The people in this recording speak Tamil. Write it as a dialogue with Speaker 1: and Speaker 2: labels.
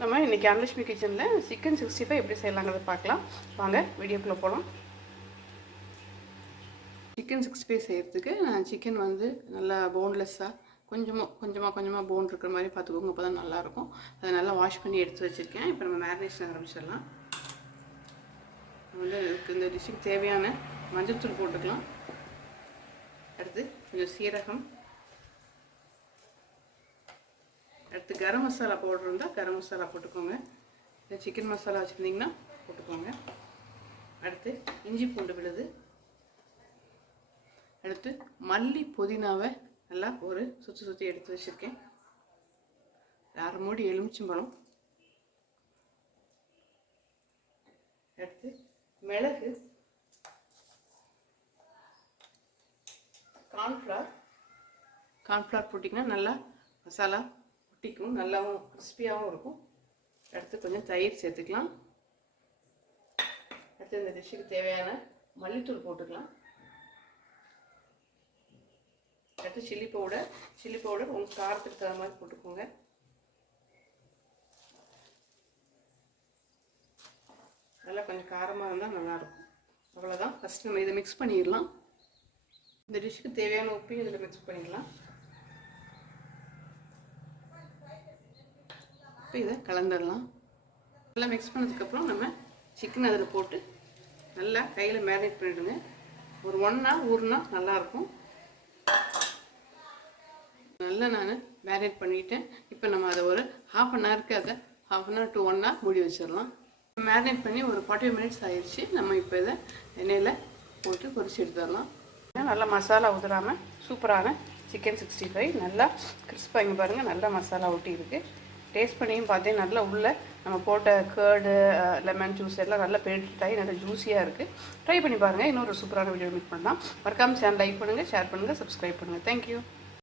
Speaker 1: நம்ம இன்றைக்கி அனலட்சுமி கிச்சனில் சிக்கன் சிக்ஸ்டி ஃபைவ் எப்படி செய்யலாங்கிறத பார்க்கலாம். வாங்க வீடியோக்குள்ளே போகலாம் சிக்கன் சிக்ஸ்டி ஃபைவ் செய்கிறதுக்கு நான் சிக்கன் வந்து நல்லா போன்லெஸ்ஸாக கொஞ்சமாக கொஞ்சமாக கொஞ்சமாக போன் இருக்கிற மாதிரி பார்த்துக்கோங்க அப்போ தான் நல்லாயிருக்கும். அதை நல்லா வாஷ் பண்ணி எடுத்து வச்சுருக்கேன். இப்போ நம்ம மேரினேஷன் ஆரம்பிச்சிடலாம். வந்து இதுக்கு இந்த டிஷ்ஷுக்கு தேவையான மஞ்சள் தூள் போட்டுக்கலாம். அடுத்து கொஞ்சம் சீரகம் அடுத்து கரம் மசாலா பவுடர் இருந்தால் கரம் மசாலா போட்டுக்கோங்க. இல்லை சிக்கன் மசாலா வச்சுருந்தீங்கன்னா போட்டுக்கோங்க. அடுத்து இஞ்சி பூண்டு விழுது. அடுத்து மல்லி புதினாவை நல்லா ஒரு சுற்றி சுற்றி எடுத்து வச்சுருக்கேன். அரை மூடி எலுமிச்சம்பழம். அடுத்து மிளகு. கார்ன்ஃப்ளவர் கார்ன்ஃப்ளவர் போட்டிங்கன்னா நல்லா மசாலா ஒட்டிக்கும் நல்லாவும் கிறிஸ்பியாகவும் இருக்கும். அடுத்து கொஞ்சம் தயிர் சேர்த்துக்கலாம். அடுத்து இந்த டிஷ்ஷுக்கு தேவையான மல்லித்தூள் போட்டுக்கலாம். அடுத்து சில்லி பவுடர் சில்லி பவுடர் உங்கள் காரத்துக்கு தகுந்த மாதிரி போட்டுக்கோங்க. நல்லா கொஞ்சம் காரமாக இருந்தால் நல்லாயிருக்கும். அவ்வளோதான் ஃபஸ்ட்டு நம்ம இதை மிக்ஸ் பண்ணிடலாம். இந்த டிஷ்ஷுக்கு தேவையான உப்பையும் இதில் மிக்ஸ் பண்ணிடலாம். இப்போ இதை கலந்துடலாம். நல்லா மிக்ஸ் பண்ணதுக்கப்புறம் நம்ம சிக்கன் அதில் போட்டு நல்லா கையில் மேரினேட் பண்ணிவிடுங்க ஒரு ஒன் ஹவர் ஊறுனா நல்லாயிருக்கும். நல்லா நான் மேரினேட் பண்ணிக்கிட்டேன் இப்போ நம்ம அதை ஒரு ஹாஃப் அன் ஹவருக்கு அதை half an hour to one hour மூடி வச்சிடலாம். மேரினேட் பண்ணி ஒரு ஃபார்ட்டி மினிட்ஸ் ஆயிடுச்சு. நம்ம இப்போ இதை எண்ணெயில் போட்டு பொரிச்சு எடுத்துடலாம். நல்லா மசாலா உதிராமல் சூப்பரான சிக்கன் சிக்ஸ்டி ஃபைவ் நல்லா கிறிஸ்பாக இங்கே பாருங்கள் நல்லா மசாலா ஊட்டி இருக்குது டேஸ்ட் பண்ணியும் பார்த்தேன். நல்லா உள்ள நம்ம போட்ட கேர்டு லெமன் ஜூஸ் எல்லாம் நல்லா பேட் ஆகி நல்லா ஜூஸியாக இருக்குது ட்ரை பண்ணி பாருங்கள் இன்னொரு சூப்பரான வீடியோ மீட் பண்ணலாம். மறக்காமல் சேனல் லைக் பண்ணுங்கள் ஷேர் பண்ணுங்கள் சப்ஸ்கிரைப் பண்ணுங்கள் தேங்க்யூ